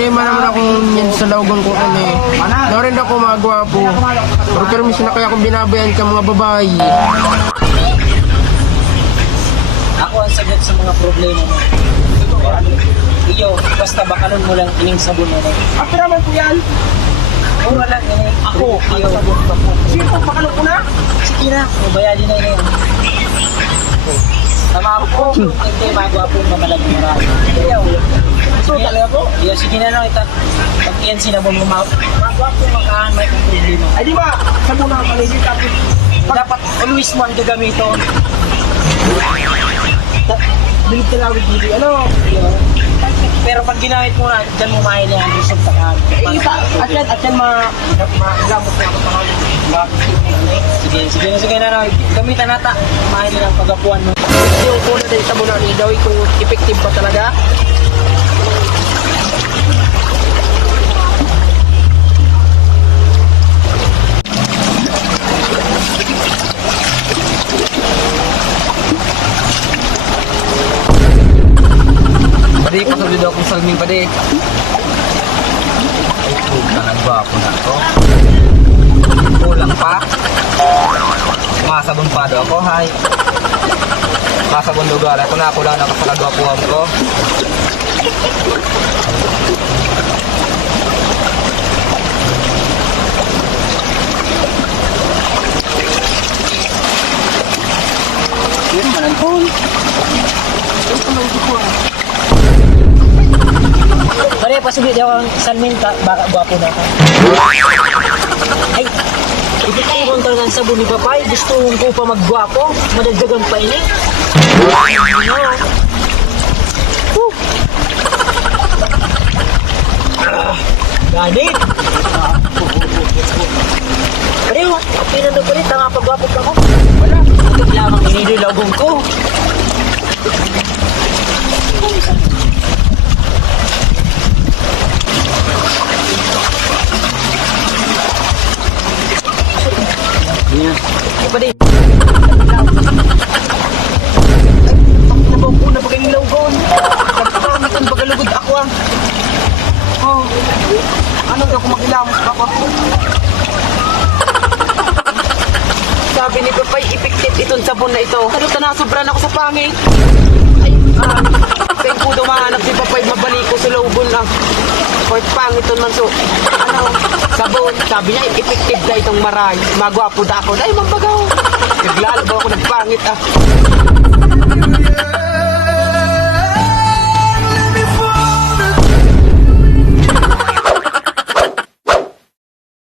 problema naman akong yan sa lawgang ko eh. Narin ako magwapo. Pero permission na kaya akong binabayan ka mga babae. Ako ang sagot sa mga problema mo. Iyo, basta bakalan mo lang ining sabon mo na. Ako naman po yan. Mura lang ining. Ako, iyo. Sino po, pakalong ko na? Sige na, mabayali na yun. Tama ako, hindi magwapo mamalag mo marami. Iyo, So, talaga po? iyo, sige na lang ita. Pag iyan sinabon mo magwapo makahan may problema. Ay di ba, sa muna ang paligid tapos Dapat always mo ang gagamiton. bilig talawid dito. Ano? Pero pag ginamit mo na, dyan mo mahili ang resulta ka. Eh, iba, at yan magamot na ako mga Sige na. Gamitan nata. Mahili ang pagapuan mo. yung una din sa muna ni daw kung effective ba talaga. Padi, pasabi daw akong salming padi. Ay, puta, nagbapo na ako. Kulang pa. Masabon pa daw ako, hay. Masabon lugar ako na, kulang na sa kagwapuhan ko. Yun, manangkol. Pare, pasibi daw ang salmin ka, baka gwapo na ka. Ay, ipitibon talaga ang sabon ni Papay. Gusto ko pa maggwapo. Madagdagan pa ini. Ganit! Pare, okay na daw pare. Tanga pagwapo ka ko. Wala. Ito lamang inililagong ko. Pwede. Nabaw ko na paging lawgon. Nagpapamit ang bagalugod ako ah. Oh. Ano daw kung magilamos ako? Sabi ni Papay, effective itong sabon na ito. Ano na, sobrang ako sa pangit. Ay, kaya ko daw mahanap si Papay, mabalik ko sa lawgon lang. Kahit pangit ito man so. Ano, sabon. Sabi niya, effective na itong maray. Magwapo da ako. Dahil mambagaw. Naglalaba ako, nagpangit ah.